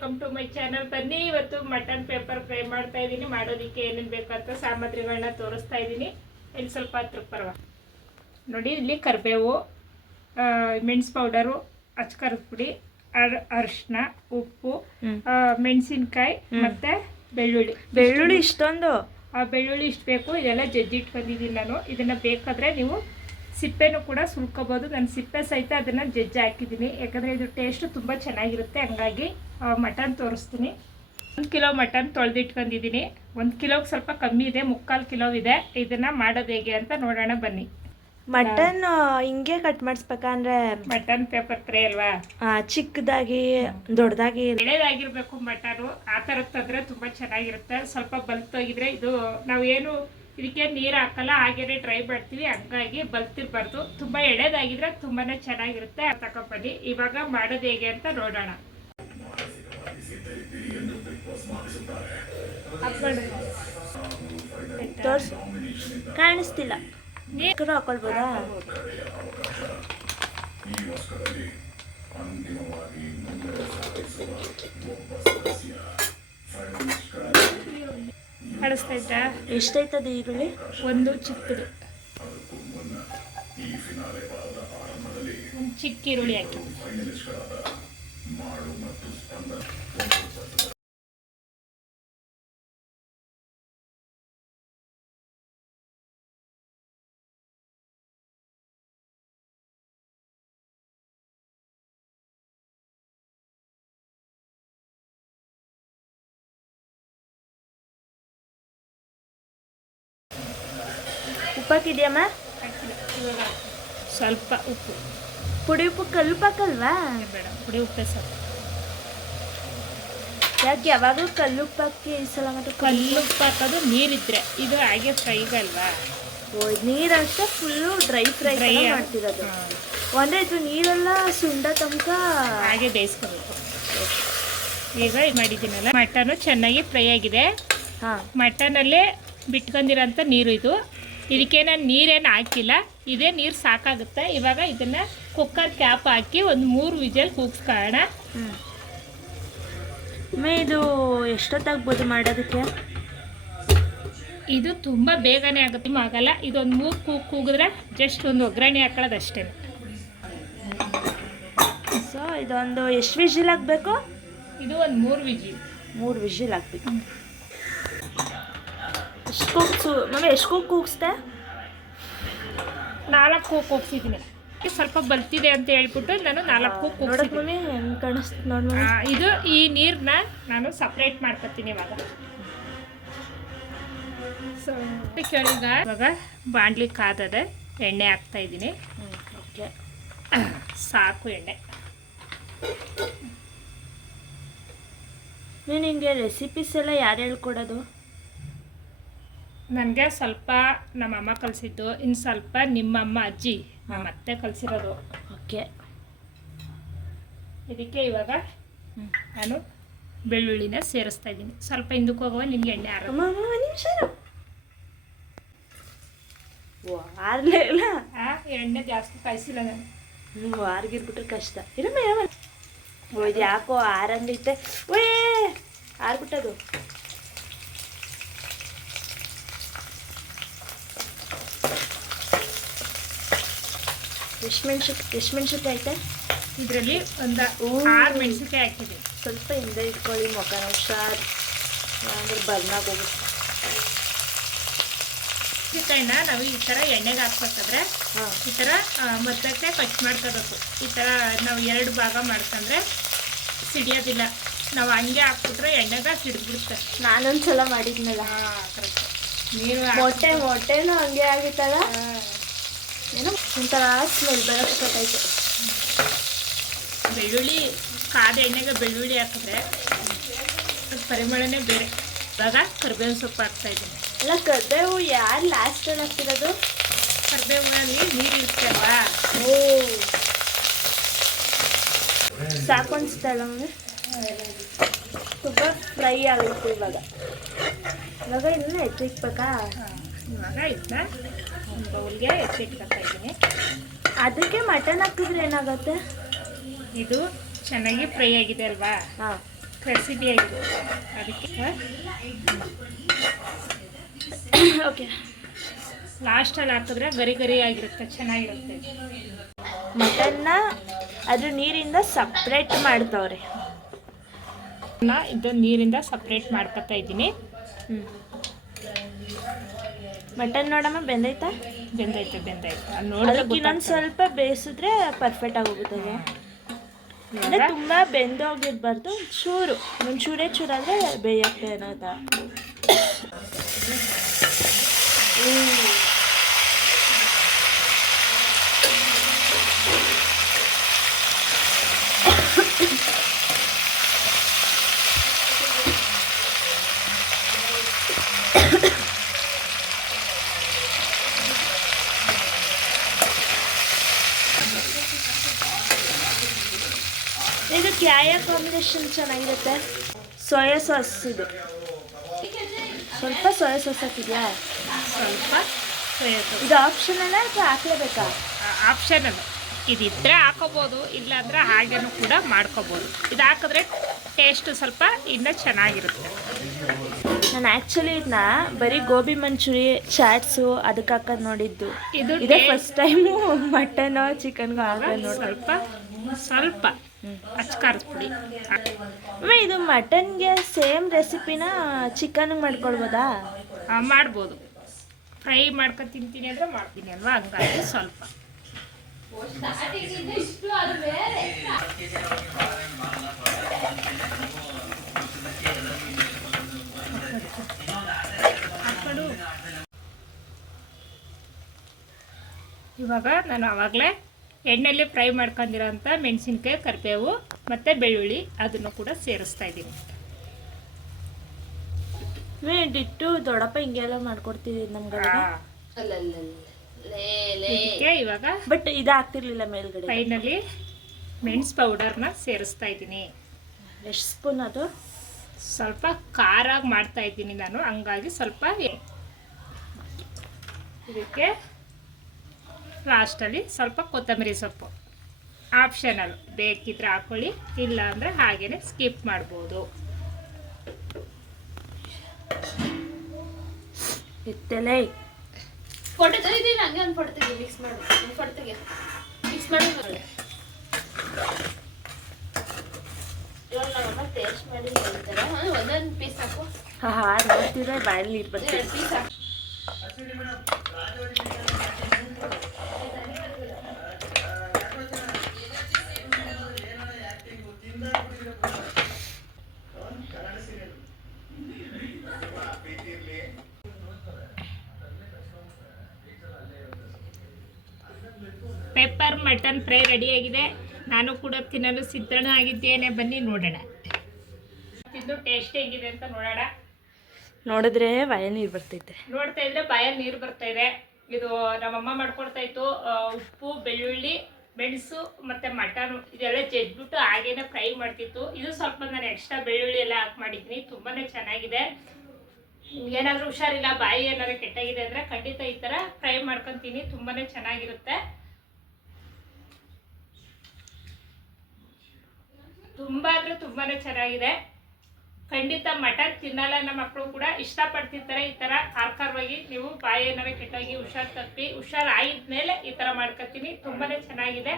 Welcome to my channel. ಬನ್ನಿ ಇವತ್ತು mutton paper fry ಮಾಡ್ತಾ ಇದ್ದೀನಿ. ಮಾಡೋದಕ್ಕೆ ಏನೇನು ಬೇಕಂತ ಸಾಮಗ್ರಿಗಳನ್ನ ತೋರಿಸ್ತಾ ಇದ್ದೀನಿ. ಇಲ್ಲಿ ಸ್ವಲ್ಪ ಹತ್ರ ಪರವ ನೋಡಿ. ಇಲ್ಲಿ ಕರಿಬೇವು, ಮೆಣಸು ಪೌಡರು, ಅಚ್ಕಾರದ ಪುಡಿ, ಅರಿಶಿನ, ಉಪ್ಪು, ಮೆಣಸಿನ್ಕಾಯಿ ಮತ್ತೆ ಬೆಳ್ಳುಳ್ಳಿ ಇಷ್ಟೊಂದು ಬೆಳ್ಳುಳ್ಳಿ ಇಷ್ಟು ಬೇಕು. ಇದೆಲ್ಲ ಜಜ್ಜಿಟ್ಕೊಂಡಿದ್ದೀನಿ ನಾನು. ಇದನ್ನು ಬೇಕಾದರೆ ನೀವು ಸಿಪ್ಪೆನೂ ಕೂಡ ಸುಲ್ಕೋಬೋದು. ನಾನು ಸಿಪ್ಪೆ ಸಹಿತ ಅದನ್ನು ಜಜ್ಜಿ ಹಾಕಿದ್ದೀನಿ, ಯಾಕಂದರೆ ಇದು ಟೇಸ್ಟು ತುಂಬ ಚೆನ್ನಾಗಿರುತ್ತೆ. ಹಂಗಾಗಿ ಮಟನ್ ತೋರಿಸ್ತೀನಿ. 1 ಕಿಲೋ ಮಟನ್ ತೊಳೆದಿಟ್ಕೊಂಡಿದ್ದೀನಿ. 1 ಕಿಲೋಗೆ ಸ್ವಲ್ಪ ಕಮ್ಮಿ ಇದೆ, 3/4 ಕಿಲೋ ಇದೆ. ಇದನ್ನು ಮಾಡೋದು ಹೇಗೆ ಅಂತ ನೋಡೋಣ ಬನ್ನಿ. ಮಟನ್ ಹಿಂಗೆ ಕಟ್ ಮಾಡಿಸ್ಬೇಕಂದ್ರೆ ಮಟನ್ ಪೇಪರ್ ಫ್ರೈ ಅಲ್ವಾ, ಚಿಕ್ಕದಾಗಿ ದೊಡ್ಡದಾಗಿ ಎಳೆದಾಗಿರ್ಬೇಕು ಮಟನು. ಆ ಥರದ್ದು ತಂದರೆ ತುಂಬ ಚೆನ್ನಾಗಿರುತ್ತೆ. ಸ್ವಲ್ಪ ಬಲ್ತೋಗಿದ್ರೆ ಇದು ನಾವು ಏನು ಇದಕ್ಕೆ ನೀರು ಹಾಕಲ್ಲ, ಹಾಗೇನೆ ಡ್ರೈ ಮಾಡ್ತೀವಿ. ಹಂಗಾಗಿ ಬಲ್ತಿರ್ಬಾರ್ದು. ತುಂಬ ಎಳೆದಾಗಿದ್ರೆ ತುಂಬಾ ಚೆನ್ನಾಗಿರುತ್ತೆ. ತಗೊಂಡ್ಬನ್ನಿ. ಇವಾಗ ಮಾಡೋದು ಹೇಗೆ ಅಂತ ನೋಡೋಣ. ಕಾಣಿಸ್ತಿಲ್ಲ, ನೀರು ಹಾಕೊಳ್ಬೋದಾ? ಕಾಣಿಸ್ತಾ ಇದ್ದ? ಎಷ್ಟೈತದ ಈರುಳ್ಳಿ? ಒಂದು ಚಿಕ್ಕದು, ಒಂದು ಚಿಕ್ಕ ಈರುಳ್ಳಿ ಹಾಕಿ. ಉಪ್ಪಾಕಿದೆಯಮ್ಮ? ಸ್ವಲ್ಪ ಉಪ್ಪು, ಪುಡಿ ಉಪ್ಪು. ಕಲ್ಲುಪ್ಪಾಕಲ್ವಾ? ಬೇಡ, ಪುಡಿ ಉಪ್ಪೇ ಸ್ವಲ್ಪ. ಯಾಕೆ ಯಾವಾಗಲೂ ಕಲ್ಲುಪ್ಪು ಹಾಕಿ ಈ ಸಲ ಮತ್ತೆ ಕಲ್ಲುಪ್ಪು ಹಾಕೋದು ನೀರಿದ್ರೆ, ಇದು ಹಾಗೆ ಫ್ರೈಗಲ್ವಾ? ನೀರಷ್ಟೇ ಫುಲ್ಲು ಡ್ರೈ ಫ್ರೈ ಮಾಡ್ತಿರೋದು. ಒಂದೇ ಇದು ನೀರೆಲ್ಲ ಸುಂಡ ತನಕ ಹಾಗೆ ಬೇಯಿಸ್ಕೋಬೇಕು. ಈಗ ಮಾಡಿದ್ದೀನಲ್ಲ, ಮಟನು ಚೆನ್ನಾಗಿ ಫ್ರೈ ಆಗಿದೆ. ಮಟನಲ್ಲೇ ಬಿಟ್ಕೊಂಡಿರೋಂಥ ನೀರು ಇದು. ಇದಕ್ಕೆ ನಾನು ನೀರೇನು ಹಾಕಿಲ್ಲ, ಇದೇ ನೀರು ಸಾಕಾಗುತ್ತೆ. ಇವಾಗ ಇದನ್ನು ಕುಕ್ಕರ್ ಕ್ಯಾಪ್ ಹಾಕಿ ಒಂದು 3 ವಿಜಲ್ ಕೂಗಿಸ್ಕೊಳ್ಳೋಣ. ಇದು ಎಷ್ಟೊತ್ತಾಗ್ಬೋದು ಮಾಡೋದಕ್ಕೆ? ಇದು ತುಂಬ ಬೇಗನೆ ಆಗುತ್ತೆ, ಆಗಲ್ಲ. ಇದೊಂದು 3 ಕೂಗಿದ್ರೆ ಜಸ್ಟ್ ಒಂದು ಒಗ್ಗರಣೆ ಹಾಕೊಳ್ಳೋದು ಅಷ್ಟೇ. ಸೊ ಇದೊಂದು ಎಷ್ಟು ವಿಜಿಲ್ ಹಾಕಬೇಕು? ಇದು ಒಂದು 3 ವಿಜಿಲ್. 3 ವಿಜಿಲ್ ಹಾಕ್ಬೇಕು. ಎಷ್ಟು ಕೂಗಿಸ್ದೆ? 4 ಕೂಗಿಸಿದ್ದೀನಿ. ಸ್ವಲ್ಪ ಬಲ್ತಿದೆ ಅಂತ ಹೇಳ್ಬಿಟ್ಟು ನಾನು 4 ಕೂಗಿಸಿದ್ದೀನಿ. ಹೆಂಗೆ ಕಾಣಿಸ್ತು ನೋಡಿ. ಇದು ಈ ನೀರನ್ನ ನಾನು ಸಪ್ರೇಟ್ ಮಾಡ್ಕೊತೀನಿ ಇವಾಗ. ಸೊ ಇವಾಗ ಬಾಣಲಿ ಕಾದದೆ, ಎಣ್ಣೆ ಹಾಕ್ತಾ ಇದ್ದೀನಿ. ಓಕೆ, ಸಾಕು ಎಣ್ಣೆ. ನೀನು ಹಿಂಗೆ ರೆಸಿಪೀಸ್ ಎಲ್ಲ ಯಾರು ಹೇಳ್ಕೊಡೋದು? ನನಗೆ ಸ್ವಲ್ಪ ನಮ್ಮಮ್ಮ ಕಲಿಸಿದ್ದು, ಇನ್ನು ಸ್ವಲ್ಪ ನಿಮ್ಮಮ್ಮ ಅಜ್ಜಿ ಮತ್ತೆ ಕಲಿಸಿರೋದು. ಓಕೆ, ಇದಕ್ಕೆ ಇವಾಗ ನಾನು ಬೆಳ್ಳುಳ್ಳಿನ ಸೇರಿಸ್ತಾ ಇದ್ದೀನಿ. ಸ್ವಲ್ಪ ಹಿಂದಕ್ಕೆ ಹೋಗುವ, ನಿಮ್ಗೆ ಎಣ್ಣೆ ಆರ್ಲೇ ಇಲ್ಲ. ಎಣ್ಣೆ ಜಾಸ್ತಿ ಕಾಯಿಸಿಲ್ಲ ನಾನು. ಆರ್ಗಿರ್ಬಿಟ್ರೆ ಕಷ್ಟ. ಇದು ಯಾಕೋ ಆರಂಗೈತೆ. ಆರ್ಬಿಟ್ಟದು. ಎಷ್ಟು ಮೆಣಸಿನ್ಕಾಯಿ ಐತೆ ಇದರಲ್ಲಿ? ಒಂದು 6 ಮೆಣಸಿನ್ಕಾಯಿ ಹಾಕಿದ್ದೀನಿ. ಸ್ವಲ್ಪ ಹಿಂದೆ ಇಟ್ಕೊಳ್ಳಿ, ಮೊಖನ ಹುಷಾರು, ಅಂದ್ರೆ ಬರ್ನಾಗ ಹೋಗುತ್ತೆ. ಮೆಣಸಿನ್ಕಾಯಿನ ನಾವು ಈ ಥರ ಎಣ್ಣೆಗೆ ಹಾಕ್ಬೇಕಾದ್ರೆ ಈ ಥರ ಮದ್ದಕ್ಕೆ ಕಟ್ ಮಾಡ್ಕೋಬೇಕು. ಈ ಥರ ನಾವು 2 ಭಾಗ ಮಾಡ್ಕೊಂಡ್ರೆ ಸಿಡಿಯೋದಿಲ್ಲ. ನಾವು ಹಂಗೆ ಹಾಕ್ಬಿಟ್ರೆ ಎಣ್ಣೆಗೆ ಸಿಡಿದ್ಬಿಡುತ್ತೆ. ನಾನೊಂದ್ಸಲ ಮಾಡಿದ್ನಲ್ಲ. ಕರೆಕ್ಟ್. ನೀರು ಮೊಟ್ಟೆನೂ ಹಂಗೆ ಆಗಿತ್ತಲ್ಲ, ಏನೋ ಒಂಥರ ಸ್ಮೆಲ್ ಬರೋಕ್ಕೆ ಗೊತ್ತಾಯ್ತು. ಬೆಳ್ಳುಳ್ಳಿ ಕಾದ ಎಣ್ಣೆಗೆ ಬೆಳ್ಳುಳ್ಳಿ ಹಾಕಿದ್ರೆ ಅದು ಪರಿಮಳನೇ ಬೇರೆ. ಇವಾಗ ಕರಿಬೇವಿನ ಸೊಪ್ಪು ಹಾಕ್ತಾಯಿದ್ದೀನಿ. ಅಲ್ಲ, ಕರಿಬೇವು ಯಾರು ಲಾಸ್ಟಲ್ಲಿ ಹಾಕ್ತಿರೋದು? ಕರಿಬೇವಿನಲ್ಲಿ ನೀರು ಇರುತ್ತೆ ಅಲ್ವಾ? ಸಾಕು ಅನಿಸ್ತಲ್ಲ ಮನೆ, ತುಂಬ ಫ್ರೈ ಆಗಬೇಕು. ಇವಾಗ ಇನ್ನೂ ಹೆಚ್ಚಿಕ್ಬೇಕಾ? ಇವಾಗ ಇದನ್ನ ಒಂದು ಬೌಲ್ಗೆ ಎತ್ತಿಟ್ಕೊತಾ ಇದ್ದೀನಿ. ಅದಕ್ಕೆ ಮಟನ್ ಹಾಕಿದ್ರೆ ಏನಾಗುತ್ತೆ? ಇದು ಚೆನ್ನಾಗಿ ಫ್ರೈ ಆಗಿದೆ ಅಲ್ವಾ, ರೆಸಿಪಿ ಆಗಿದೆ ಅದಕ್ಕೆ ಓಕೆ. ಲಾಸ್ಟಲ್ಲಿ ಹಾಕಿದ್ರೆ ಗರಿ ಗರಿ ಆಗಿರುತ್ತೆ, ಚೆನ್ನಾಗಿರುತ್ತೆ. ಮಟನ್ನ ಅದ್ರ ನೀರಿಂದ ಸಪ್ರೇಟ್ ಮಾಡ್ತವ್ರೆ. ಇದು ನೀರಿಂದ ಸಪ್ರೇಟ್ ಮಾಡ್ಕೊತಾ ಇದ್ದೀನಿ. ಮಟನ್ ನೋಡಮ್ಮ ಬೆಂದೈತಾ? ಬೆಂದೈತೆ ನೋಡಿದ್ರೆ ಇನ್ನೊಂದು ಸ್ವಲ್ಪ ಬೇಯಿಸಿದ್ರೆ ಪರ್ಫೆಕ್ಟ್ ಆಗೋಗುತ್ತದೆ. ಅಂದರೆ ತುಂಬ ಬೆಂದೋಗಿರ್ಬಾರ್ದು, ಚೂರು ಚೂರಾದರೆ ಬೇಯತ್ತೆ ಅನ್ನೋದ. ಇದಕ್ಕೆ ಯಾವ ಕಾಂಬಿನೇಷನ್ ಚೆನ್ನಾಗಿರುತ್ತೆ? Soya sauce. ಇದು ಸ್ವಲ್ಪ ಸೋಯಾ ಸಾಸ್ ಹಾಕಿದ್ಯಾ? ಸ್ವಲ್ಪ ಸೋಯಾ ಸಾಸ್. ಇದು ಆಪ್ಷನಲ್ಲ ಅಥವಾ ಹಾಕ್ಲೇಬೇಕಾ? ಆಪ್ಷನಲ್. ಇದಿದ್ರೆ ಹಾಕೋಬೋದು, ಇಲ್ಲಾಂದ್ರೆ ಹಾಗೇನೂ ಕೂಡ ಮಾಡ್ಕೋಬೋದು. ಇದು ಹಾಕಿದ್ರೆ ಟೇಸ್ಟ್ ಸ್ವಲ್ಪ ಇನ್ನೂ ಚೆನ್ನಾಗಿರುತ್ತೆ. ನಾನು ಆ್ಯಕ್ಚುಲಿ ಇದನ್ನ ಬರೀ ಗೋಬಿ ಮಂಚೂರಿ ಚಾಟ್ಸು ಅದಕ್ಕೆ ಹಾಕೋದು ನೋಡಿದ್ದು. ಇದೇ ಫಸ್ಟ್ ಟೈಮು ಮಟನೋ ಚಿಕನ್ಗೋ ಹಾಕೋದು ನೋಡಿ. ಸ್ವಲ್ಪ ಅಚ್ಕಾರದ ಪುಡಿ. ಇದು ಮಟನ್ಗೆ ಸೇಮ್ ರೆಸಿಪಿನ ಚಿಕನ್ಗೆ ಮಾಡ್ಕೊಳ್ಬೋದಾ? ಮಾಡ್ಬೋದು. ಫ್ರೈ ಮಾಡ್ಕೊಂಡು ತಿಂತೀನಿ ಅಂದರೆ ಮಾಡ್ತೀನಿ ಅಲ್ವಾ, ಹಂಗಾಗಿ ಸ್ವಲ್ಪ ಇವಾಗ ನಾನು ಆವಾಗಲೇ ಎಣ್ಣೆಯಲ್ಲಿ ಫ್ರೈ ಮಾಡ್ಕೊಂಡಿರೋಂಥ ಮೆಣಸಿನ್ಕಾಯಿ, ಕರಿಬೇವು ಮತ್ತು ಬೆಳ್ಳುಳ್ಳಿ ಅದನ್ನು ಕೂಡ ಸೇರಿಸ್ತಾ ಇದ್ದೀನಿ. ಡಿಟ್ಟು ದೊಡ್ಡಪ್ಪ ಹಿಂಗೆಲ್ಲ ಮಾಡ್ಕೊಡ್ತಿದ್ದೀವಿ ನಮ್ಗೆ. ಇದಕ್ಕೆ ಇವಾಗ ಬಟ್ ಇದು ಹಾಕ್ತಿರ್ಲಿಲ್ಲ ಮೇಲ್ಗಡೆ. ಫೈನಲಿ ಮೆಣಸು ಪೌಡರ್ನ ಸೇರಿಸ್ತಾ ಇದ್ದೀನಿ. ಎಷ್ಟು ಸ್ಪೂನ್ ಅದು? ಸ್ವಲ್ಪ ಖಾರಾಗಿ ಮಾಡ್ತಾ ಇದ್ದೀನಿ ನಾನು, ಹಂಗಾಗಿ ಸ್ವಲ್ಪ. ಇದಕ್ಕೆ ಲಾಸ್ಟಲ್ಲಿ ಸ್ವಲ್ಪ ಕೊತ್ತಂಬರಿ ಸೊಪ್ಪು ಆಪ್ಷನಲ್, ಬೇಕಿದ್ರೆ ಹಾಕೊಳ್ಳಿ, ಇಲ್ಲ ಅಂದರೆ ಹಾಗೇನೆ ಸ್ಕಿಪ್ ಮಾಡ್ಬೋದು. ಇತ್ತಲೇ ಫೋಟೋ ತೆಗಿತೀನಿ, ಹಂಗೆ ಒಂದು ಫೋಟೋ ತೆಗಿ, ಮಿಕ್ಸ್ ಮಾಡಿ ಫೋಟೋ ತೆಗಿ, ಮಿಕ್ಸ್ ಮಾಡಿ ಟೇಸ್ಟ್ ಮಾಡಿ ಒಂದೊಂದು ಪೀಸ್ ಹಾಕು. ನೋಡ್ತಿದ್ರೆ ಬಾಯಲ್ಲಿ ನೀರು ಬರ್ತೀವಿ. 2 ಪೀಸ್ ಹಾಕು. ಪೆಪ್ಪರ್ ಮಟನ್ ಫ್ರೈ ರೆಡಿಯಾಗಿದೆ. ನಾನು ಕೂಡ ತಿನ್ನಲು ಸಿದ್ಧನ ಆಗಿದ್ದೇನೆ. ಬನ್ನಿ ನೋಡೋಣ, ತಿಂದು ಟೇಸ್ಟ್ ಹೇಗಿದೆ ಅಂತ ನೋಡೋಣ. ನೋಡಿದ್ರೆ ಬಾಯಲ್ಲಿ ನೀರು ಬರ್ತೈತೆ. ನೋಡ್ತಾ ಇದ್ರೆ ಬಾಯಲ್ಲಿ ನೀರು ಬರ್ತಾ ಇದೆ. ಇದು ನಮ್ಮಮ್ಮ ಮಾಡ್ಕೊಡ್ತಾ ಇತ್ತು. ಉಪ್ಪು, ಬೆಳ್ಳುಳ್ಳಿ, ಮೆಣಸು ಮತ್ತು ಮಟನು ಇದೆಲ್ಲ ಜಜ್ಬಿಟ್ಟು ಹಾಗೇನೆ ಫ್ರೈ ಮಾಡ್ತಿತ್ತು. ಇದು ಸ್ವಲ್ಪ ನಾನು ಎಕ್ಸ್ಟ್ರಾ ಬೆಳ್ಳುಳ್ಳಿ ಎಲ್ಲ ಹಾಕಿ ಮಾಡಿದ್ದೀನಿ. ತುಂಬಾ ಚೆನ್ನಾಗಿದೆ. ಏನಾದರೂ ಹುಷಾರಿಲ್ಲ, ಬಾಯಿ ಏನಾದ್ರು ಕೆಟ್ಟಾಗಿದೆ ಅಂದರೆ ಖಂಡಿತ ಈ ಥರ ಫ್ರೈ ಮಾಡ್ಕೊತೀನಿ, ತುಂಬಾ ಚೆನ್ನಾಗಿರುತ್ತೆ. ತುಂಬ ಅಂದರೆ ತುಂಬಾ ಚೆನ್ನಾಗಿದೆ. ಖಂಡಿತ ಮಟನ್ ತಿನ್ನಲ್ಲ ನಮ್ಮ ಮಕ್ಕಳು ಕೂಡ ಇಷ್ಟಪಡ್ತಿರ್ತಾರೆ. ಈ ಥರ ಖಾರವಾಗಿ ನೀವು ಬಾಯಿ ಏನಾರು ಕೆಟ್ಟಾಗಿ ಹುಷಾರು ತಪ್ಪಿ ಹುಷಾರಾಗಿದ್ಮೇಲೆ ಈ ಥರ ಮಾಡ್ಕೊತೀನಿ. ತುಂಬಾ ಚೆನ್ನಾಗಿದೆ.